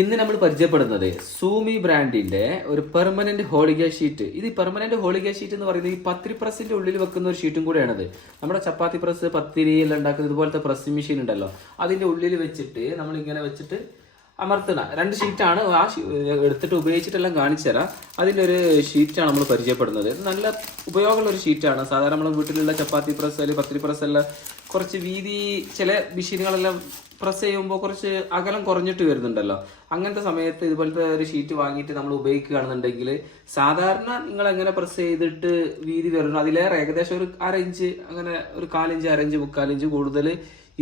ഇന്ന് നമ്മൾ പരിചയപ്പെടുന്നത് സൂമി ബ്രാൻഡിന്റെ ഒരു പെർമനന്റ് ഹോളിഗ ഷീറ്റ്. ഇത് പെർമനന്റ് ഹോളിഗ ഷീറ്റ് എന്ന് പറയുന്നത് ഈ പത്തിരി പ്രസിന്റെ ഉള്ളിൽ വെക്കുന്ന ഒരു ഷീറ്റും കൂടെയാണത്. നമ്മുടെ ചപ്പാത്തി പ്രസ്, പത്തിരി എല്ലാം ഉണ്ടാക്കുന്ന ഇതുപോലത്തെ പ്രസ് മെഷീൻ ഉണ്ടല്ലോ, അതിന്റെ ഉള്ളിൽ വെച്ചിട്ട് നമ്മൾ ഇങ്ങനെ വെച്ചിട്ട് അമർത്തുന്ന രണ്ട് ഷീറ്റാണ്. ആ എടുത്തിട്ട് ഉപയോഗിച്ചിട്ടെല്ലാം കാണിച്ചു തരാം. അതിൻ്റെ ഒരു ഷീറ്റാണ് നമ്മൾ പരിചയപ്പെടുന്നത്. നല്ല ഉപയോഗമുള്ള ഒരു ഷീറ്റാണ്. സാധാരണ നമ്മൾ വീട്ടിലുള്ള ചപ്പാത്തി പ്രസ് അല്ലെങ്കിൽ പത്തിരി പ്രസ് എല്ലാം കുറച്ച് വീതി, ചില മെഷീനുകളെല്ലാം പ്രസ് ചെയ്യുമ്പോൾ കുറച്ച് അകലം കുറഞ്ഞിട്ട് വരുന്നുണ്ടല്ലോ. അങ്ങനത്തെ സമയത്ത് ഇതുപോലത്തെ ഒരു ഷീറ്റ് വാങ്ങിയിട്ട് നമ്മൾ ഉപയോഗിക്കുകയാണെന്നുണ്ടെങ്കിൽ സാധാരണ നിങ്ങൾ എങ്ങനെ പ്രസ് ചെയ്തിട്ട് വീതി വരുന്നു അതിലേറെ ഏകദേശം ഒരു 1/2 ഇഞ്ച്, അങ്ങനെ ഒരു 1/4 ഇഞ്ച്, 1/2 ഇഞ്ച്, 3/4 ഇഞ്ച് കൂടുതൽ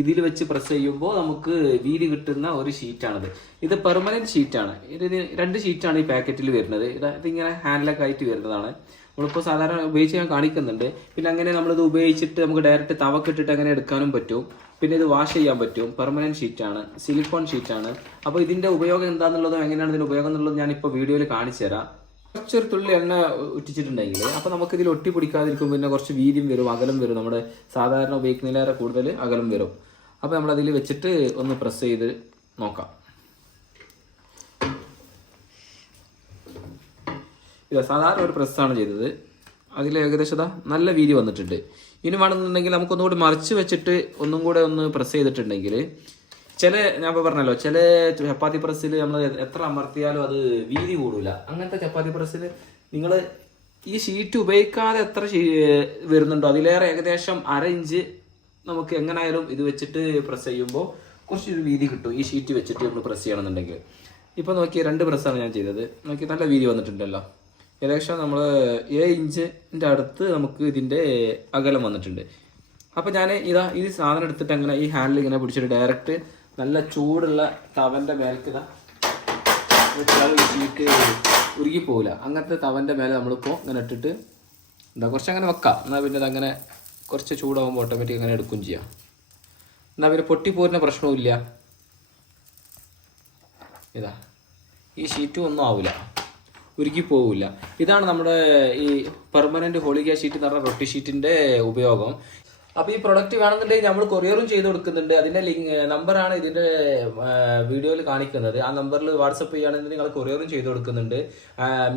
ഇതിൽ വെച്ച് പ്രസ് ചെയ്യുമ്പോൾ നമുക്ക് വീതി കിട്ടുന്ന ഒരു ഷീറ്റാണിത്. ഇത് പെർമനന്റ് ഷീറ്റാണ്. ഇതിന് 2 ഷീറ്റാണ് ഈ പാക്കറ്റിൽ വരുന്നത്. ഇതിങ്ങനെ ഹാൻഡിലൊക്കെ ആയിട്ട് വരുന്നതാണ്. നമ്മളിപ്പോൾ സാധാരണ ഉപയോഗിച്ച് ഞാൻ കാണിക്കുന്നുണ്ട്. പിന്നെ അങ്ങനെ നമ്മളിത് ഉപയോഗിച്ചിട്ട് നമുക്ക് ഡയറക്റ്റ് തവക്കിട്ടിട്ട് അങ്ങനെ എടുക്കാനും പറ്റും. പിന്നെ ഇത് വാഷ് ചെയ്യാൻ പറ്റും. പെർമനന്റ് ഷീറ്റാണ്, സിലിക്കോൺ ഷീറ്റാണ്. അപ്പോൾ ഇതിന്റെ ഉപയോഗം എന്താണെന്നുള്ളതും എങ്ങനെയാണ് ഇതിന്റെ ഉപയോഗം എന്നുള്ളതും ഞാനിപ്പോൾ വീഡിയോയിൽ കാണിച്ചു തരാം. കുറച്ചൊരു തുള്ളി എണ്ണ ഇട്ടിട്ടുണ്ടെങ്കിൽ അപ്പോൾ നമുക്ക് ഇതിൽ ഒട്ടി പിടിക്കാതിരിക്കും. പിന്നെ കുറച്ച് വീതിയും വരും, അകലം വരും. നമ്മുടെ സാധാരണ ഉപയോഗിക്കുന്നതിലേറെ കൂടുതൽ അകലം വരും. അപ്പോൾ നമ്മളതിൽ വെച്ചിട്ട് ഒന്ന് പ്രസ് ചെയ്ത് നോക്കാം. ഇതാ സാധാരണ ഒരു പ്രസ്സാണ് ചെയ്തത്. അതിൽ ഏകദേശം നല്ല വീതി വന്നിട്ടുണ്ട്. ഇനി വേണമെന്നുണ്ടെങ്കിൽ നമുക്കൊന്നുകൂടി മറിച്ച് വെച്ചിട്ട് ഒന്നും കൂടെ ഒന്ന് പ്രസ് ചെയ്തിട്ടുണ്ടെങ്കിൽ ഞാൻ ഇപ്പോൾ പറഞ്ഞല്ലോ, ചില ചപ്പാത്തി പ്രസ്സിൽ നമ്മൾ എത്ര അമർത്തിയാലും അത് വീതി കൂടില്ല. അങ്ങനത്തെ ചപ്പാത്തി പ്രസ്സിൽ നിങ്ങൾ ഈ ഷീറ്റ് ഉപയോഗിക്കാതെ എത്ര വരുന്നുണ്ടോ അതിലേറെ ഏകദേശം 1/2 ഇഞ്ച് നമുക്ക് എങ്ങനായാലും ഇത് വെച്ചിട്ട് പ്രസ് ചെയ്യുമ്പോൾ കുറച്ചൊരു വീതി കിട്ടും. ഈ ഷീറ്റ് വെച്ചിട്ട് നമ്മൾ പ്രസ് ചെയ്യണമെന്നുണ്ടെങ്കിൽ. ഇപ്പോൾ നോക്കി 2 പ്രസ്സാണ് ഞാൻ ചെയ്തത്. നോക്കി നല്ല വീതി വന്നിട്ടുണ്ടല്ലോ. ഏകദേശം നമ്മൾ 7 ഇഞ്ചിൻ്റെ അടുത്ത് നമുക്ക് ഇതിൻ്റെ അകലം വന്നിട്ടുണ്ട്. അപ്പോൾ ഞാൻ ഈ സാധനം എടുത്തിട്ട് അങ്ങനെ ഈ ഹാൻഡിൽ ഇങ്ങനെ പിടിച്ചിട്ട് ഡയറക്റ്റ് നല്ല ചൂടുള്ള തവൻ്റെ മേലേക്ക് ഷീറ്റ് ഉരുകിപ്പോവില്ല. അങ്ങനത്തെ തവൻ്റെ മേലെ നമ്മളിപ്പോൾ ഇങ്ങനെ ഇട്ടിട്ട് കുറച്ച് അങ്ങനെ വെക്കാം. എന്നാൽ പിന്നെ അതങ്ങനെ കുറച്ച് ചൂടാകുമ്പോൾ ഓട്ടോമാറ്റിക് അങ്ങനെ എടുക്കുകയും ചെയ്യാം. എന്നാൽ പിന്നെ പൊട്ടിപ്പോരുന്ന പ്രശ്നവും ഇല്ല. ഈ ഷീറ്റും ഒന്നും ആവില്ല, ഉരുക്കി പോവില്ല. ഇതാണ് നമ്മുടെ ഈ പെർമനന്റ് ഹോളിഗ ഷീറ്റ് എന്ന് പറഞ്ഞ റൊട്ടി ഷീറ്റിന്റെ ഉപയോഗം. അപ്പോൾ ഈ പ്രൊഡക്റ്റ് വേണമെന്നുണ്ടെങ്കിൽ നമ്മൾ കൊറിയറും ചെയ്ത് കൊടുക്കുന്നുണ്ട്. അതിന്റെ നമ്പറാണ് ഇതിന്റെ വീഡിയോയിൽ കാണിക്കുന്നത്. ആ നമ്പറിൽ വാട്സപ്പ് ചെയ്യുകയാണെങ്കിൽ നിങ്ങൾ കൊറിയറും ചെയ്ത് കൊടുക്കുന്നുണ്ട്.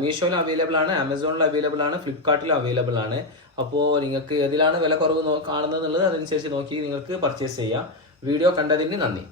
മീഷോയിൽ അവൈലബിൾ ആണ്, ആമസോണിൽ അവൈലബിൾ ആണ്, ഫ്ലിപ്കാർട്ടിൽ അവൈലബിൾ ആണ്. അപ്പോൾ നിങ്ങൾക്ക് ഏതിലാണ് വില കുറവ് കാണുന്നത് എന്നുള്ളത് അതനുസരിച്ച് നോക്കി നിങ്ങൾക്ക് പർച്ചേസ് ചെയ്യാം. വീഡിയോ കണ്ടതിന് നന്ദി.